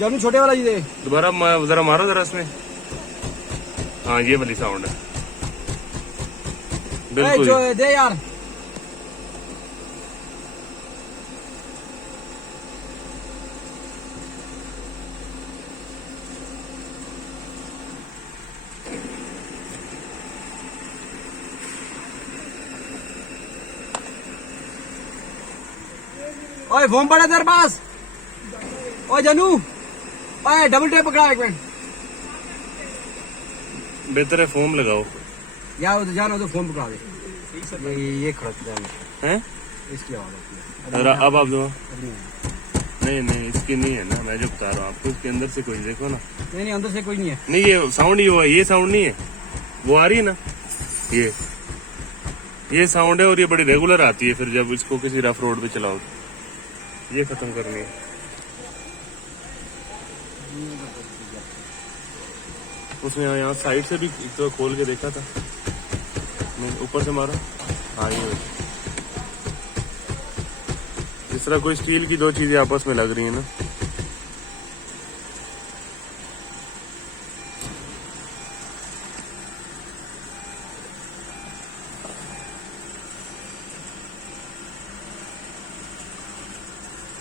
जानू छोटे वाला ही दे। दोबारा जरा मारो जरा इसमें। हाँ ये वाली साउंड है बिल्कुल। जो दे यार। ओए फोन पड़ा तेरे पास। ओए जानू, ओए डबल टेप पकड़ा एक मिनट। बेहतर है फोम लगाओ यार उधर जाना तो फोन पकड़ा दे। ये खड़क हैं। इसकी आवाज आती है। जरा अब आप दो। अब नहीं नहीं इसकी नहीं है ना, मैं जो बता रहा हूँ आपको, इसके अंदर से कोई देखो ना। नहीं अंदर से कोई नहीं है। नहीं ये साउंड ही हुआ, ये साउंड नहीं है, वो आ रही है ना ये साउंड है और ये बड़ी रेगुलर आती है। फिर जब इसको किसी रफ रोड पे चलाओ ये खत्म करनी है। उसने यहाँ साइड से भी तो खोल के देखा था, नहीं ऊपर से मारा। हाँ ये इस तरह कोई स्टील की दो चीजें आपस में लग रही है ना।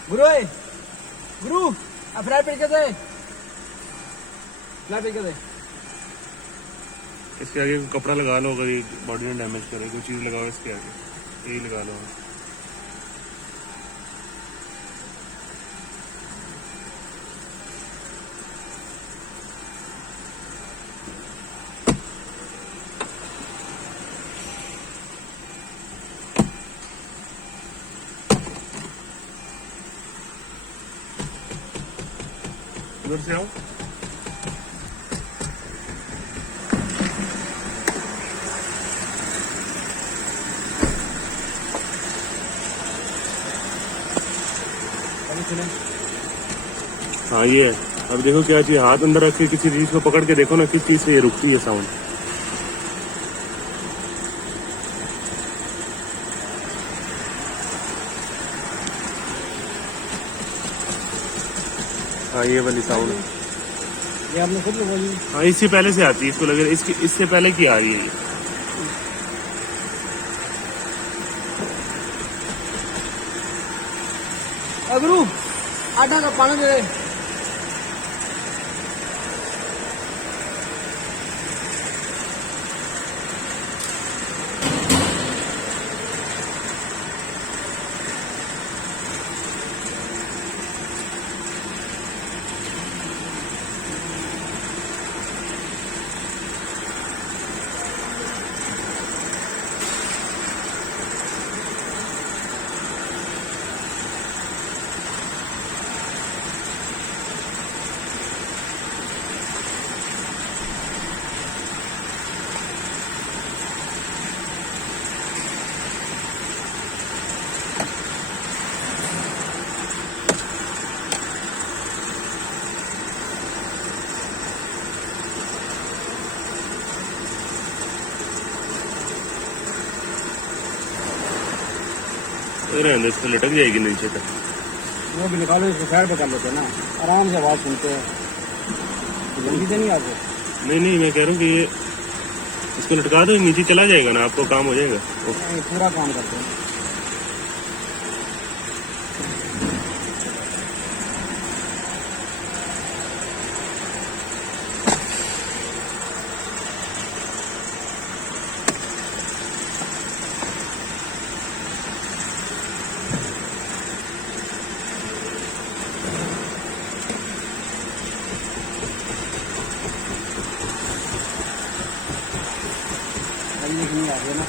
गुरु गुरु फ्राई पे दे, फ्राई पे दे। इसके आगे कपड़ा लगा लो, अगर ये बॉडी में डैमेज करे कोई चीज लगाओ इसके आगे, यही लगा लो। उधर से आओ। हाँ ये है। अब देखो क्या चीज, हाथ अंदर रख के किसी चीज को पकड़ के देखो ना, किस चीज से ये रुकती है साउंड। हाँ ये वाली साउंड ये आपने खुद लगवाई? हाँ इससे पहले से आती है, इसको लगे इससे पहले की आ रही है ये। गुरु आटा का पानी दे। रहने इसको लटक जाएगी नीचे तक। वो भी निकालो, इसको साइड पे कर लेते हैं ना, आराम से आवाज सुनते हैं, जल्दी से नहीं आते। नहीं मैं कह रहा हूँ कि ये इसको लटका दो, नीचे चला जाएगा ना, आपको काम हो जाएगा। पूरा काम करते हैं। नहीं आ रही है ना।